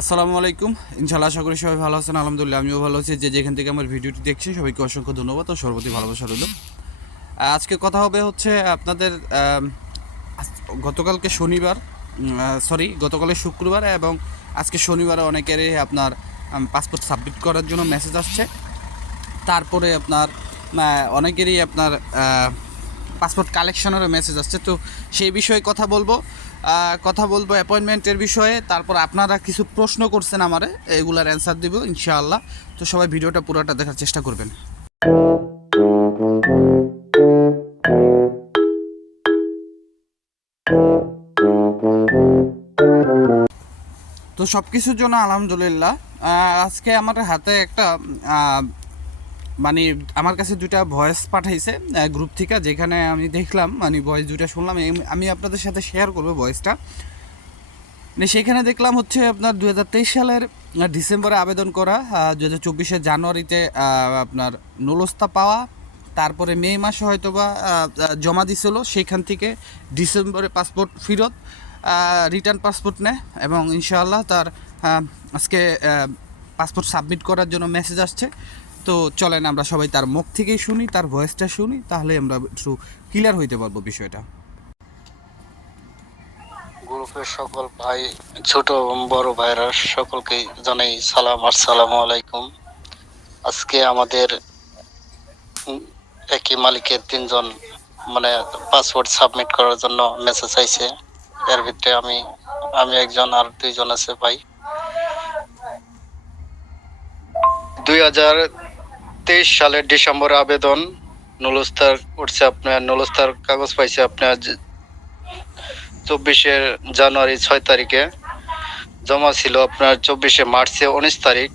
আসসালামু আলাইকুম। ইনশাআল্লাহ আশা করি সবাই ভালো আছেন। আলহামদুলিল্লাহ আমিও ভালো আছি। যে যেখান থেকে আমার ভিডিওটি দেখছেন সবাইকে অসংখ্য ধন্যবাদ ও সর্বতি ভালোবাসা রইল। আজকে কথা হবে হচ্ছে আপনাদের গতকালকে শনিবার, গতকালের শুক্রবার এবং আজকে শনিবারে অনেকেরই আপনার পাসপোর্ট সাবমিট করার জন্য মেসেজ আসছে। তারপরে আপনার অনেকেরই আপনার পাসপোর্ট কালেকশনেরও মেসেজ আসছে। তো সেই বিষয়ে কথা বলবো অ্যাপয়েন্টমেন্টের বিষয়ে। তারপর আপনারা কিছু প্রশ্ন করছেন আমারে, এগুলার অ্যান্সার দিব ইনশাআল্লাহ। তো সবাই ভিডিওটা পুরোটা দেখার চেষ্টা করবেন। তো সব কিছুর জন্য আলহামদুলিল্লাহ। আজকে আমার হাতে একটা মানে আমার কাছে দুটা ভয়েস পাঠাইছে গ্রুপ থেকে, যেখানে আমি দেখলাম ভয়েস দুটা শুনলাম। আমি আপনাদের সাথে শেয়ার করবো ভয়েসটা। সেখানে দেখলাম হচ্ছে আপনার 2023 সালের ডিসেম্বরে আবেদন করা, 2024 জানুয়ারিতে আপনার নুলস্তা পাওয়া, তারপরে মে মাসে হয়তোবা জমা দিছিল, সেইখান থেকে ডিসেম্বরে পাসপোর্ট ফেরত, রিটার্ন পাসপোর্ট নেয় এবং ইনশাআল্লাহ তার আজকে পাসপোর্ট সাবমিট করার জন্য মেসেজ আসছে। তো চলেন আমরা সবাই তার মুখ থেকেই শুনি, তার ভয়েসটা শুনি, তাহলে আমরা একটু ক্লিয়ার হইতে পারবো বিষয়টা। গ্রুপের সকল ভাই, ছোট বড় ভাইরা সকলকে জানাই সালাম, আসসালামু আলাইকুম। আজকে আমাদের একই মালিকের তিনজন পাসপোর্ট সাবমিট করার জন্য মেসেজ আইছে। এর ভিতরে আমি একজন, আর দুইজন আছে ভাই। 2023 সালের ডিসেম্বরে আবেদন, নুলস্তার উঠছে, আপনার নুলস্তার কাগজ পাইছে আপনার 24 জানুয়ারি 6 তারিখে, জমা ছিল আপনার 24 মার্চে 19 তারিখ,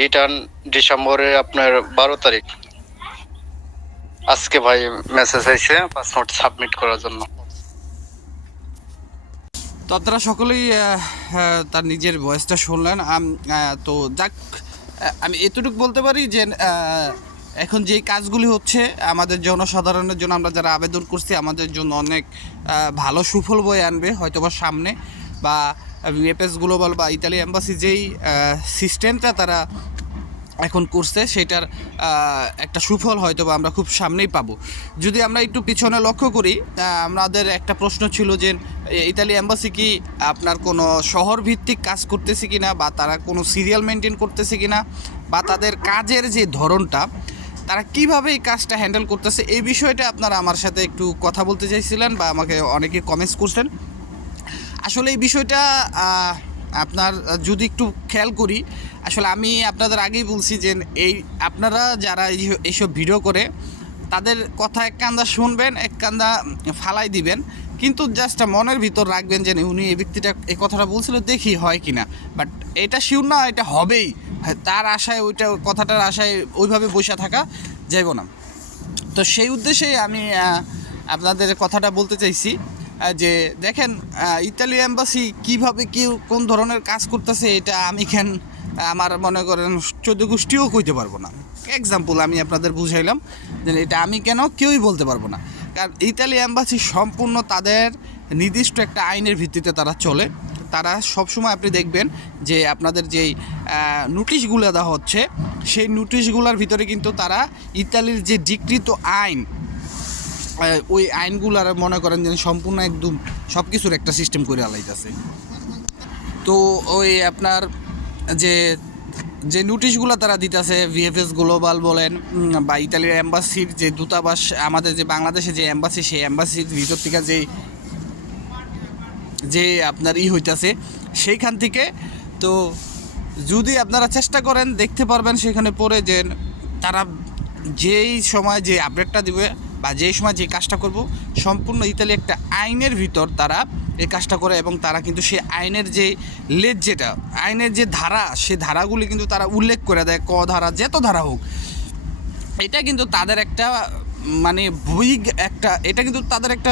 রিটার্ন ডিসেম্বরে আপনার 12 তারিখ। আজকে ভাই মেসেজ আইছে পাসপোর্ট সাবমিট করার জন্য। তো আপনারা সকলেই তার নিজের ভয়েসটা শুনলেন। তো যাক, আমি এতটুকু বলতে পারি যে এখন যে কাজগুলি হচ্ছে আমাদের জনসাধারণের জন্য, আমরা যারা আবেদন করছি আমাদের জন্য অনেক ভালো সুফল বয়ে আনবে হয়তোবা সামনে। বা ভিএফএস গ্লোবাল বা ইতালি এম্বাসি যেই সিস্টেমটা তারা এখন করছে সেটার একটা সুফল হয়তো বা আমরা খুব সামনেই পাবো। যদি আমরা একটু পিছনে লক্ষ্য করি, আমাদের একটা প্রশ্ন ছিল যে ইতালি এম্বাসি কি আপনার কোনো শহর ভিত্তিক কাজ করতেছে কিনা, বা তারা কোনো সিরিয়াল মেনটেন করতেছে কিনা, বা তাদের কাজের যে ধরনটা তারা কিভাবে এই কাজটা হ্যান্ডেল করতেছে, এই বিষয়টা আপনারা আমার সাথে একটু কথা বলতে চাইছিলেন বা আমাকে অনেকে কমেন্টস করছেন। আসলে এই বিষয়টা আপনার যদি একটু খেয়াল করি, আসলে আমি আপনাদের আগেই বলছি যে এই আপনারা যারা এইসব ভিডিও করে তাদের কথা এক কান্দা শুনবেন, এক কান্দা ফালাই দিবেন, কিন্তু জাস্ট মনের ভিতর রাখবেন যে উনি এই ব্যক্তিটা এই কথাটা বলছিল, দেখি হয় কি না। বাট এটা শিওর না এটা হবেই, তার আশায় ওইটা কথাটার আশায় ওইভাবে বসে থাকা যাইব না। তো সেই উদ্দেশ্যেই আমি আপনাদের কথাটা বলতে চাইছি যে দেখেন ইতালি এম্বাসি কীভাবে কোন ধরনের কাজ করতেছে, এটা আমি আমার মনে করেন 14 গোষ্ঠীও কইতে পারবো না। এক্সাম্পল আমি আপনাদের বুঝাইলাম যে এটা আমি কেউই বলতে পারবো না। কারণ ইতালি এম্বাসি সম্পূর্ণ তাদের নির্দিষ্ট একটা আইনের ভিত্তিতে তারা চলে। তারা সবসময় আপনি দেখবেন যে আপনাদের যেই নোটিশগুলো দেওয়া হচ্ছে সেই নোটিশগুলোর ভিতরে কিন্তু তারা ইতালির যে ডিক্রিত আইন, ওই আইনগুলার মনে করেন যে সম্পূর্ণ একদম সব কিছুর একটা সিস্টেম করে আলাইতেছে। তো ওই আপনার যে যে নোটিশগুলো তারা দিতেছে, ভিএফএস গ্লোবাল বলেন বা ইতালির এম্বাসির যে দূতাবাস, আমাদের যে বাংলাদেশে যে এম্বাসি, সেই এম্বাসির ভিতর থেকে যে আপনার হইতাছে সেইখান থেকে। তো যদি আপনারা চেষ্টা করেন দেখতে পারবেন সেখানে পড়ে যে তারা যেই সময় যে আপডেটটা দিবে বা যেই সময় যে কাজটা করব, সম্পূর্ণ ইতালি একটা আইনের ভিতর তারা এই কাজটা করে। এবং তারা কিন্তু সেই আইনের যে যেটা আইনের যে ধারা, সে ধারাগুলি কিন্তু তারা উল্লেখ করে দেয়, ক ধারা যত ধারা হোক। এটা কিন্তু তাদের একটা এটা কিন্তু তাদের একটা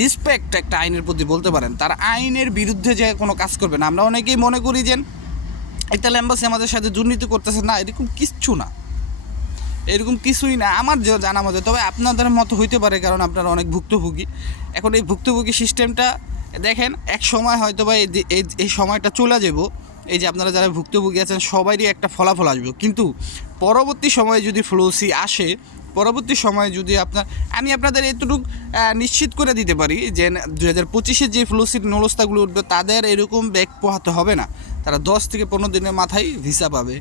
রেসপেক্ট একটা আইনের প্রতি বলতে পারেন। তারা আইনের বিরুদ্ধে যে কোনো কাজ করবে না। আমরা অনেকেই মনে করি যে ইতালি এম্বাসি আমাদের সাথে দুর্নীতি করতেছে, না, এরকম কিছুই না আমার জানা মতে। তবে আপনাদের মতো হইতে পারে, কারণ আপনারা অনেক ভুক্তভোগী। এখন এই ভুক্তভোগী সিস্টেমটা দেখেন এক সময় হয়তো বা এই সময়টা চলে যাব, এই যে আপনারা যারা ভুক্তভোগী আছেন সবারই একটা ফলাফল আসবে, কিন্তু পরবর্তী সময়ে যদি ফ্লোসি আসে, পরবর্তী সময়ে যদি আমি আপনাদের এতটুকু নিশ্চিত করে দিতে পারি যে 2025-এর যে ফ্লোসির নলস্তাগুলো উঠবে তাদের এরকম ব্যাগ পোহাতে হবে না। তারা 10 থেকে 15 দিনের মাথায় ভিসা পাবে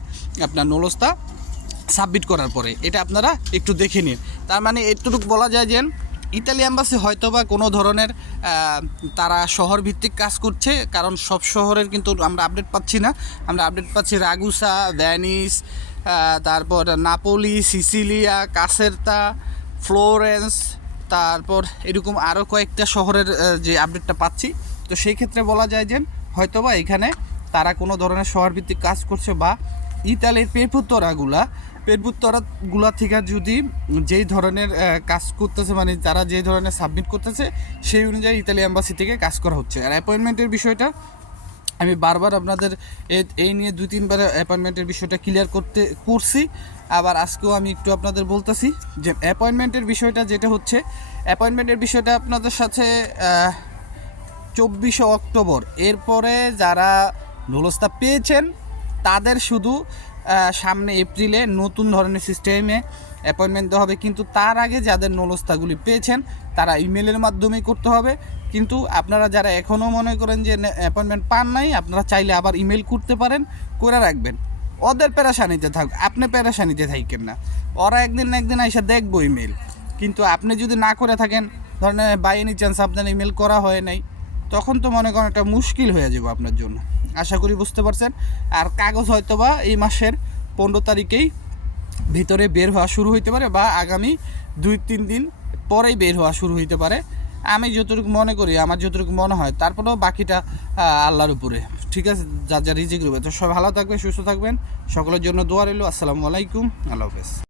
আপনার নলস্তা সাবমিট করার পরে। এটা আপনারা একটু দেখে নিন। তার মানে এতটুকু বলা যায় যে ইতালি অ্যাম্বাসি হয়তো বা কোনো ধরনের তারা শহর ভিত্তিক কাজ করছে, কারণ সব শহরের কিন্তু আমরা আপডেট পাচ্ছি না। আমরা আপডেট পাচ্ছি রাগুসা, ভ্যানিস, তারপর নাপোলি, সিসিলিয়া, কাসেরতা, ফ্লোরেন্স, তারপর এরকম আরও কয়েকটা শহরের যে আপডেটটা পাচ্ছি। তো সেই ক্ষেত্রে বলা যায় যে হয়তোবা এখানে তারা কোনো ধরনের শহরভিত্তিক কাজ করছে, বা ইতালির পেরপুত্তরাগুলা থেকে যদি যেই ধরনের কাজ করতেছে, মানে তারা যেই ধরনের সাবমিট করতেছে সেই অনুযায়ী ইতালি অ্যাম্বাসি থেকে কাজ করা হচ্ছে। আর অ্যাপয়েন্টমেন্টের বিষয়টা আমি বারবার আপনাদের এই নিয়ে 2-3 বার অ্যাপয়েন্টমেন্টের বিষয়টা ক্লিয়ার করছি। আবার আজকেও আমি একটু আপনাদের বলতেছি যে অ্যাপয়েন্টমেন্টের বিষয়টা যেটা হচ্ছে, অ্যাপয়েন্টমেন্টের বিষয়টা আপনাদের সাথে 24শে অক্টোবর এরপরে যারা নলস্তা পেয়েছেন তাদের শুধু সামনে এপ্রিলে নতুন ধরনের সিস্টেমে অ্যাপয়েন্টমেন্ট দেওয়া হবে, কিন্তু তার আগে যাদের নলস্তাগুলি পেয়েছেন তারা ইমেলের মাধ্যমে করতে হবে। কিন্তু আপনারা যারা এখনও মনে করেন যে অ্যাপয়েন্টমেন্ট পান নাই, আপনারা চাইলে আবার ইমেল করতে পারেন, করে রাখবেন। ওদের পেরেশানিতে আপনি পেরেশানিতে থাকেন না, ওরা একদিন না একদিন এসে দেখবো ইমেল। কিন্তু আপনি যদি না করে থাকেন, ধরেন বাই এনি চান্স আপনার ইমেল করা হয় নাই, তখন তো মনে করেন একটা মুশকিল হয়ে যাবে আপনার জন্য। আশা করি বুঝতে পারছেন। আর কাগজ হয়তো বা এই মাসের 15 তারিখেই ভিতরে বের হওয়া শুরু হইতে পারে, বা আগামী 2-3 দিন পরেই বের হওয়া শুরু হইতে পারে, আমি যতটুকু মনে করি, আমার যতটুকু মনে হয়। তারপরেও বাকিটা আল্লাহর উপরে, ঠিক আছে, যার যা রিজিক রয়েছে। তো সবাই ভালো থাকবেন, সুস্থ থাকবেন, সকলের জন্য দোয়া রইল। আসসালামু আলাইকুম, আল্লাহ হাফেজ।